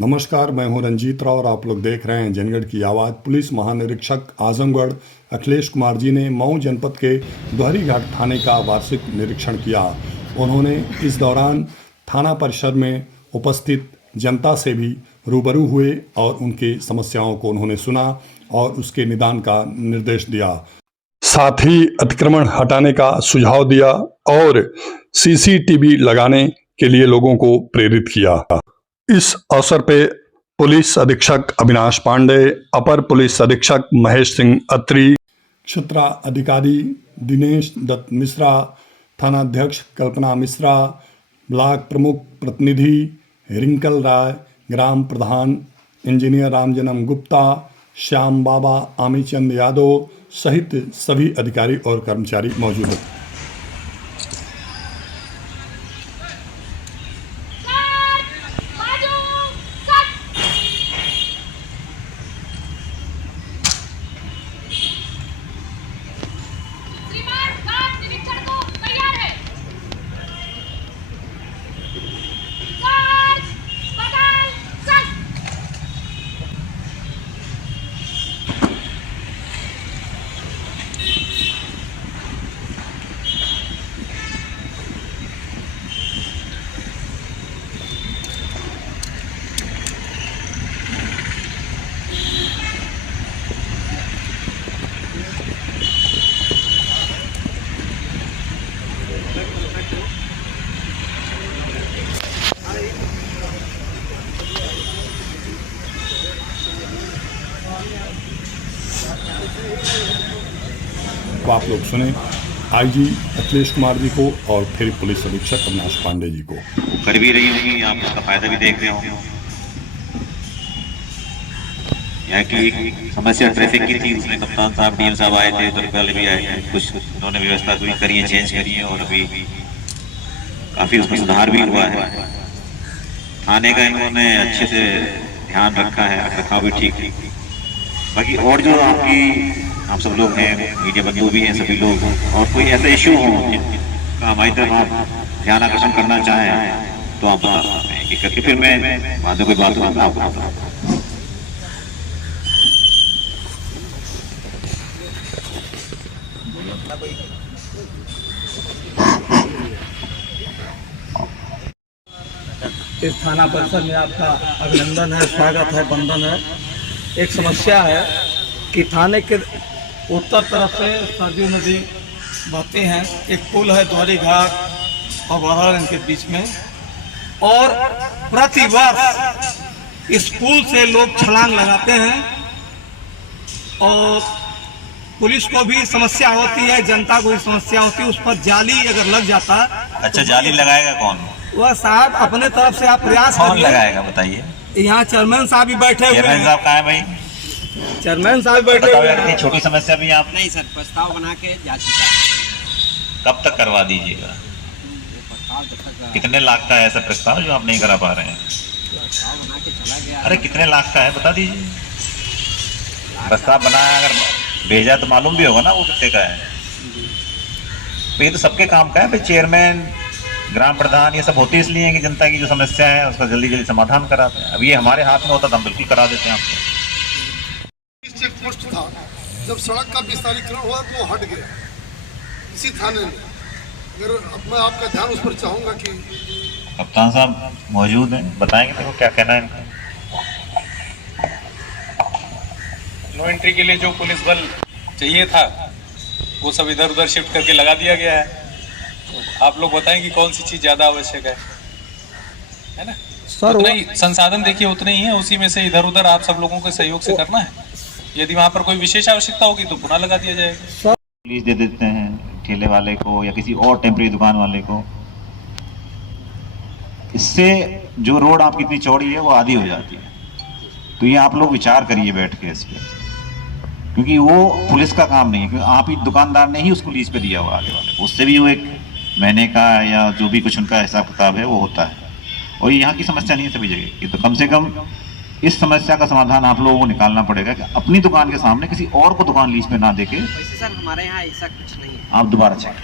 नमस्कार, मैं हूं रंजीत राव और आप लोग देख रहे हैं जनगढ़ की आवाज़। पुलिस महानिरीक्षक आजमगढ़ अखिलेश कुमार जी ने मऊ जनपद के दोहरी घाट थाने का वार्षिक निरीक्षण किया। उन्होंने इस दौरान थाना परिसर में उपस्थित जनता से भी रूबरू हुए और उनकी समस्याओं को उन्होंने सुना और उसके निदान का निर्देश दिया। साथ ही अतिक्रमण हटाने का सुझाव दिया और सीसीटीवी लगाने के लिए लोगों को प्रेरित किया। इस अवसर पे पुलिस अधीक्षक अविनाश पांडे, अपर पुलिस अधीक्षक महेश सिंह अत्री, क्षेत्रा अधिकारी दिनेश दत्त मिश्रा, थानाध्यक्ष कल्पना मिश्रा, ब्लॉक प्रमुख प्रतिनिधि रिंकल राय, ग्राम प्रधान इंजीनियर रामजन्म गुप्ता, श्याम बाबा, आमीचंद यादव सहित सभी अधिकारी और कर्मचारी मौजूद हैं। तो आप लोग सुने आईजी अखिलेश कुमार जी को और फिर पुलिस अधीक्षक अविनाश पांडे जी को। कर भी रही होंगी, आप उसका फायदा भी देख रहे होंगे। यहाँ की समस्या ट्रैफिक की थी, उसमें कप्तान साहब डीएम साहब आए थे, तो पहले भी आए थे, कुछ उन्होंने व्यवस्था भी करी है, चेंज करी है और अभी काफी उसमें सुधार भी हुआ है। थाने का इन्होंने अच्छे से ध्यान रखा है, रखा भी ठीक है। बाकी और जो आप सब लोग हैं, मीडिया बंधु भी हैं, सभी लोग, और कोई ऐसा इश्यू हो जिनका हमारी तरफ आप ध्यान आकर्षण करना चाहें तो आप बता सकते हैं कि करके फिर मैं बाद में कोई बात होगा आपको बताऊंगा। इस थाना परिसर में आपका अभिनंदन है, स्वागत है, वंदन है। एक समस्या है कि थाने के उत्तर तरफ से सरयू नदी बहती हैं, एक पुल है दोहरी घाट और बरहर के बीच में, और प्रतिवर्ष इस पुल से लोग छलांग लगाते हैं और पुलिस को भी समस्या होती है, जनता को भी समस्या होती है। उस पर जाली अगर लग जाता। अच्छा, जाली लगाएगा कौन? वह साहब अपने तरफ से आप प्रयास कौन करिए। लगाएगा बताइए। यहाँ चेयरमैन साहब भी बैठे हुए चेयरमैन हैं। साहब कहाँ है भाई? चेयरमैन साहब बैठे हुए हैं। इतनी छोटी समस्या भी आप नहीं सर, प्रस्ताव बना के जा चुका है। कब तक करवा दीजिएगा? कितने लाख का है ऐसा प्रस्ताव जो आप नहीं करा पा रहे हैं? प्रस्ताव बना के चला गया। अरे कितने लाख का है बता दीजिए। प्रस्ताव बनाया, अगर भेजा तो मालूम भी होगा ना वो कितने का है। तो ये तो सबके काम का है भाई। चेयरमैन, ग्राम प्रधान, ये सब होते इसलिए हैं कि जनता की जो समस्या है उसका जल्दी जल्दी समाधान कराते हैं। अब ये हमारे हाथ में होता तो हम बिल्कुल करा देते हैं आपको। चेक पोस्ट था, जब सड़क का विस्तारीकरण हुआ तो हट गया इसी थाने में। अगर अब मैं आपका ध्यान उस पर चाहूँगा कि कप्तान साहब मौजूद हैं, बताएंगे देखो क्या कहना है इनका। नो एंट्री के लिए जो पुलिस बल चाहिए था वो सब इधर उधर शिफ्ट करके लगा दिया गया है। तो आप लोग बताएं कि कौन सी चीज़ ज़्यादा आवश्यक है ना सर? उतना ही संसाधन देखिए, उतने ही है, उसी में से इधर उधर आप सब लोगों के सहयोग से करना है। यदि वहाँ पर कोई विशेष आवश्यकता होगी तो पुनः लगा दिया जाएगा। पुलिस दे देते हैं ठेले वाले को या किसी और टेम्परेरी दुकान वाले को। इससे जो रोड आपकी इतनी चौड़ी है वो आधी हो जाती है। तो ये आप लोग विचार करिए बैठ के इस पर, क्योंकि वो पुलिस का काम नहीं है, क्योंकि आप ही दुकानदार ने ही उसको लीज पे दिया हुआ आगे वाले को। उससे भी वो एक महीने का या जो भी कुछ उनका हिसाब किताब है वो होता है। और यहाँ की समस्या नहीं है सभी जगह की। तो कम से कम इस समस्या का समाधान आप लोगों को निकालना पड़ेगा कि अपनी दुकान के सामने किसी और को दुकान लीज पे ना देके। वैसे सर हमारे यहाँ ऐसा कुछ नहीं है। आप दोबारा चेक,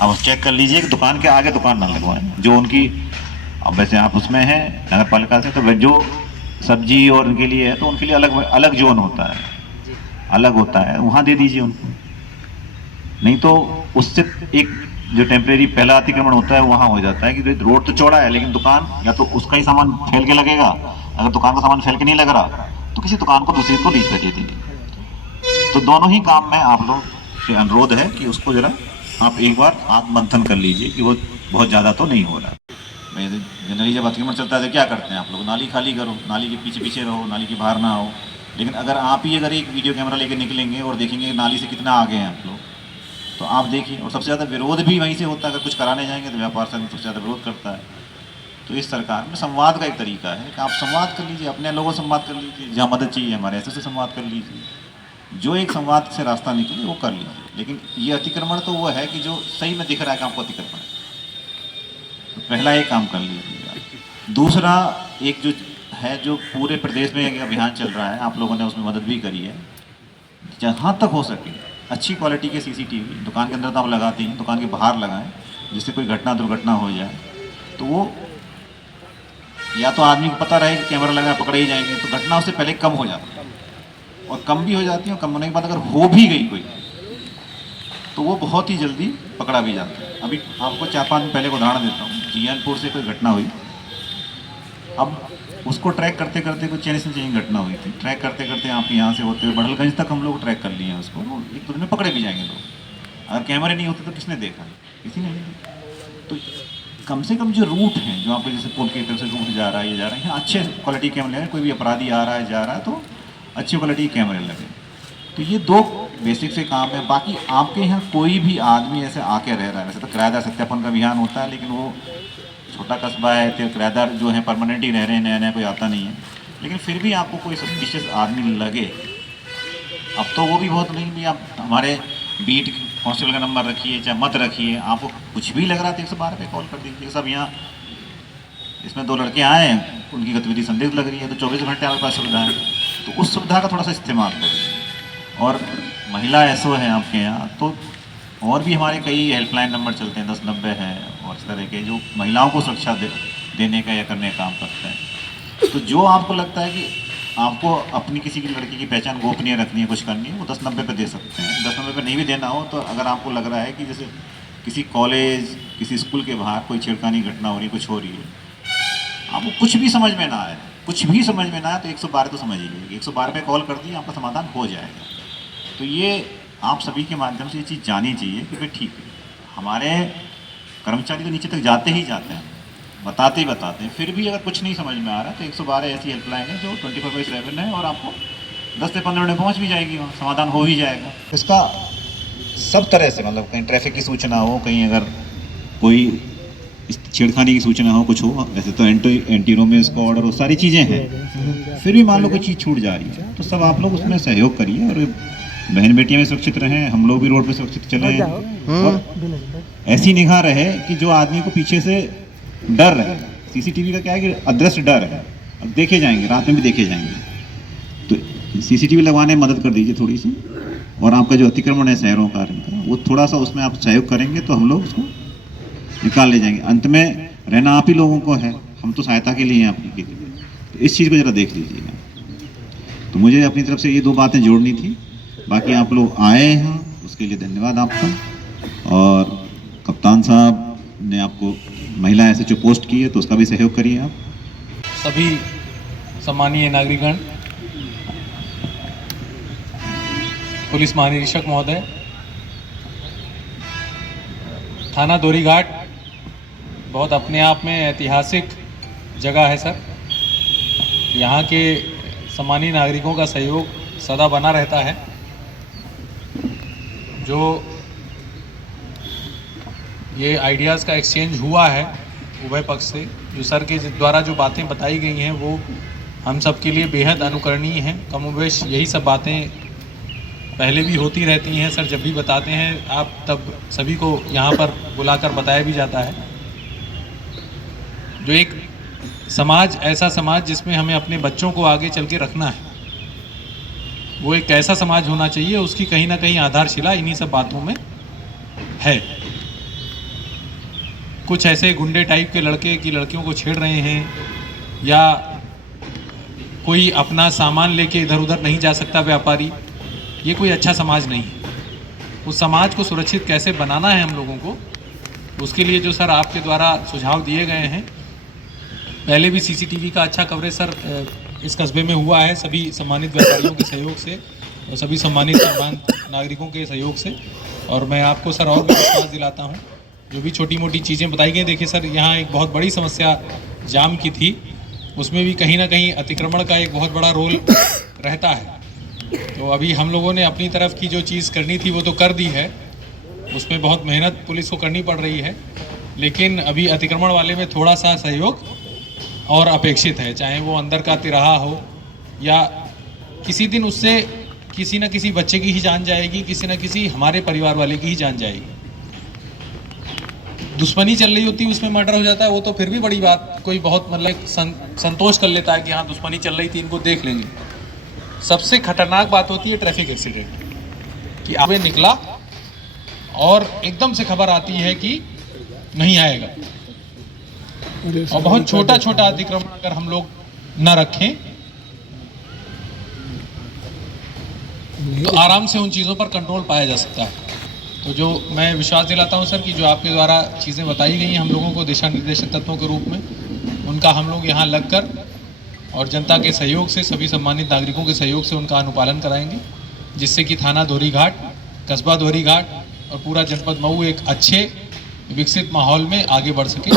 आप चेक कर लीजिए कि दुकान के आगे दुकान ना लगवाएं, जो उनकी अब वैसे आप उसमें हैं नगर पालिका से, तो जो सब्जी और उनके लिए है तो उनके लिए अलग अलग जोन होता है, अलग होता है, वहाँ दे दीजिए उनको। नहीं तो उससे एक जो टेम्परेरी पहला अतिक्रमण होता है वहाँ हो जाता है कि रोड तो चौड़ा है लेकिन दुकान या तो उसका ही सामान फैल के लगेगा, अगर दुकान का सामान फैल के नहीं लग रहा तो किसी दुकान को दूसरी को लीज पे दे देंगे। तो दोनों ही काम में आप लोग से अनुरोध है कि उसको जरा आप एक बार आत्ममंथन कर लीजिए कि वो बहुत ज़्यादा तो नहीं हो रहा। जनरली जब अतिक्रमण चलता है तो क्या करते हैं आप लोग, नाली खाली करो, नाली के पीछे पीछे रहो, नाली के बाहर ना आओ। लेकिन अगर आप ही अगर एक वीडियो कैमरा लेकर निकलेंगे और देखेंगे नाली से कितना आगे हैं आप लोग, तो आप देखिए। और सबसे ज़्यादा विरोध भी वहीं से होता है, अगर कुछ कराने जाएंगे तो व्यापार संघ सबसे ज़्यादा विरोध करता है। तो इस सरकार में संवाद का एक तरीका है कि आप संवाद कर लीजिए, अपने लोगों से संवाद कर लीजिए, जहाँ मदद चाहिए हमारे ऐसे से संवाद कर लीजिए, जो एक संवाद से रास्ता निकले वो कर लीजिए। लेकिन ये अतिक्रमण तो वो है कि जो सही में दिख रहा है कि आपको अतिक्रमण है, तो पहला एक काम कर लीजिए। दूसरा एक जो है, जो पूरे प्रदेश में एक अभियान चल रहा है, आप लोगों ने उसमें मदद भी करी है, जहाँ तक हो सके अच्छी क्वालिटी के सीसीटीवी दुकान के अंदर तो आप लगाते हैं, दुकान के बाहर लगाएं, जिससे कोई घटना दुर्घटना हो जाए तो वो या तो आदमी को पता रहे कि कैमरा लगाए पकड़े ही जाएंगे, तो घटना उससे पहले कम हो जाती है। और कम भी हो जाती है, और कम होने के बाद अगर हो भी गई कोई तो वो बहुत ही जल्दी पकड़ा भी जाता है। अभी आपको 4-5 दिन पहले को उदाहरण देता हूँ, जीएनपुर से कोई घटना हुई, अब उसको ट्रैक करते करते कोई चेन से चेन घटना हुई थी, ट्रैक करते करते आप यहाँ से होते हुए बड़लगंज तक हम लोग ट्रैक कर लिए हैं उसको, एक दो दिन में पकड़े भी जाएंगे लोग। अगर कैमरे नहीं होते तो किसने देखा, किसी ने नहीं देखा। तो कम से कम जो रूट हैं, जो आपको जैसे पुल की तरफ से रूट जा रहा है, ये जा रहा है, यहाँ अच्छे क्वालिटी कैमरे लगे, कोई भी अपराधी आ रहा है जा रहा है तो अच्छी क्वालिटी के कैमरे लगे। तो ये 2 बेसिक से काम है। बाकी आपके यहाँ कोई भी आदमी ऐसे आके रह रहा है, वैसे तो किराएदार सत्यापन का अभियान होता है, लेकिन वो छोटा कस्बा है तो किराएदार जो है परमानेंट ही रह रहे हैं, नया नया कोई आता नहीं है। लेकिन फिर भी आपको कोई सस्पिशियस आदमी लगे, अब तो वो भी बहुत नहीं भी आप हमारे बीट कांस्टेबल का नंबर रखिए चाहे मत रखिए, आपको कुछ भी लग रहा है तो 112 पे कॉल कर दीजिए। सब यहाँ इसमें 2 लड़के आए हैं, उनकी गतिविधि संदिग्ध लग रही है, तो 24 घंटे आपके पास सुविधा है, तो उस सुविधा का थोड़ा सा इस्तेमाल करें। और महिला एसओ है आपके यहाँ, तो और भी हमारे कई हेल्पलाइन नंबर चलते हैं, 1090 है, और इस तरह के जो महिलाओं को सुरक्षा देने का या करने का काम करते हैं। तो जो आपको लगता है कि आपको अपनी किसी की लड़की की पहचान गोपनीय रखनी है, कुछ करनी है, वो 1090 पे दे सकते हैं। 1090 पे नहीं भी देना हो तो अगर आपको लग रहा है कि जैसे किसी कॉलेज किसी स्कूल के बाहर कोई छेड़खानी घटना हो रही है, कुछ हो रही है, आपको कुछ भी समझ में ना आए, कुछ भी समझ में ना आए तो 112 तो समझ लीजिए, 112 पे कॉल कर दिए, आपका समाधान हो जाएगा। तो ये आप सभी के माध्यम से ये चीज़ जानी चाहिए कि भाई ठीक है, हमारे कर्मचारी तो नीचे तक जाते ही जाते हैं, बताते ही बताते हैं, फिर भी अगर कुछ नहीं समझ में आ रहा तो 112 ऐसी हेल्पलाइन है जो 24/7 है, और आपको 10 से 15 मिनट पहुँच भी जाएगी, वहाँ समाधान हो ही जाएगा। इसका सब तरह से, मतलब कहीं ट्रैफिक की सूचना हो, कहीं अगर कोई छेड़खानी की सूचना हो, कुछ हो, वैसे तो एंटी रोमियो स्क्वाड और वो सारी चीज़ें हैं, फिर भी मान लो कोई चीज़ छूट जा रही है तो सब आप लोग उसमें सहयोग करिए, और बहन बेटियां भी सुरक्षित रहें, हम लोग भी रोड पे सुरक्षित चलें, और ऐसी निगाह रहे कि जो आदमी को पीछे से डर रहे। सीसीटीवी का क्या है कि अदृश्य डर है, अब देखे जाएंगे, रात में भी देखे जाएंगे, तो सीसीटीवी लगवाने में मदद कर दीजिए थोड़ी सी। और आपका जो अतिक्रमण है शहरों का वो थोड़ा सा उसमें आप सहयोग करेंगे तो हम लोग उसको निकाल ले जाएंगे। अंत में रहना आप ही लोगों को है, हम तो सहायता के लिए हैं आपकी, तो इस चीज़ को ज़रा देख लीजिएगा। तो मुझे अपनी तरफ से ये 2 बातें जोड़नी थी, बाकी आप लोग आए हैं उसके लिए धन्यवाद आपका। और कप्तान साहब ने आपको महिला एसएचओ पोस्ट की है तो उसका भी सहयोग करिए आप। सभी सम्मानीय नागरिकगण, पुलिस महानिरीक्षक महोदय, थाना दोरीघाट बहुत अपने आप में ऐतिहासिक जगह है सर। यहाँ के सम्मानीय नागरिकों का सहयोग सदा बना रहता है। जो ये आइडियाज़ का एक्सचेंज हुआ है उभय पक्ष से, जो सर के द्वारा जो बातें बताई गई हैं वो हम सब के लिए बेहद अनुकरणीय हैं। कमोबेश यही सब बातें पहले भी होती रहती हैं सर, जब भी बताते हैं आप तब सभी को यहाँ पर बुलाकर बताया भी जाता है। जो एक समाज, ऐसा समाज जिसमें हमें अपने बच्चों को आगे चल के रखना है, वो एक ऐसा समाज होना चाहिए, उसकी कहीं ना कहीं आधारशिला इन्हीं सब बातों में है। कुछ ऐसे गुंडे टाइप के लड़के की लड़कियों को छेड़ रहे हैं या कोई अपना सामान लेके इधर उधर नहीं जा सकता व्यापारी, ये कोई अच्छा समाज नहीं है। उस समाज को सुरक्षित कैसे बनाना है हम लोगों को, उसके लिए जो सर आपके द्वारा सुझाव दिए गए हैं, पहले भी सीसीटीवी का अच्छा कवरेज सर इस कस्बे में हुआ है सभी सम्मानित व्यापारियों के सहयोग से और सभी सम्मानित नागरिकों के सहयोग से। और मैं आपको सर और भी विश्वास दिलाता हूँ, जो भी छोटी मोटी चीज़ें बताई गई, देखिए सर यहाँ एक बहुत बड़ी समस्या जाम की थी, उसमें भी कहीं ना कहीं अतिक्रमण का एक बहुत बड़ा रोल रहता है। तो अभी हम लोगों ने अपनी तरफ की जो चीज़ करनी थी वो तो कर दी है, उसमें बहुत मेहनत पुलिस को करनी पड़ रही है, लेकिन अभी अतिक्रमण वाले में थोड़ा सा सहयोग और अपेक्षित है, चाहे वो अंदर का तिराहा हो या किसी दिन उससे किसी न किसी बच्चे की ही जान जाएगी, किसी न किसी हमारे परिवार वाले की ही जान जाएगी। दुश्मनी चल रही होती है उसमें मर्डर हो जाता है, वो तो फिर भी बड़ी बात, कोई बहुत मतलब संतोष कर लेता है कि हाँ दुश्मनी चल रही थी, इनको देख लेंगे। सबसे खतरनाक बात होती है ट्रैफिक एक्सीडेंट कि आगे निकला और एकदम से खबर आती है कि नहीं आएगा, और बहुत छोटा छोटा अतिक्रमण अगर हम लोग न रखें तो आराम से उन चीज़ों पर कंट्रोल पाया जा सकता है। तो जो मैं विश्वास दिलाता हूं सर कि जो आपके द्वारा चीज़ें बताई गई हैं हम लोगों को दिशा निर्देशक तत्वों के रूप में, उनका हम लोग यहाँ लगकर और जनता के सहयोग से, सभी सम्मानित नागरिकों के सहयोग से उनका अनुपालन कराएंगे, जिससे कि थाना धोरी घाट, कस्बा धोरी घाट और पूरा जनपद मऊ एक अच्छे विकसित माहौल में आगे बढ़ सके।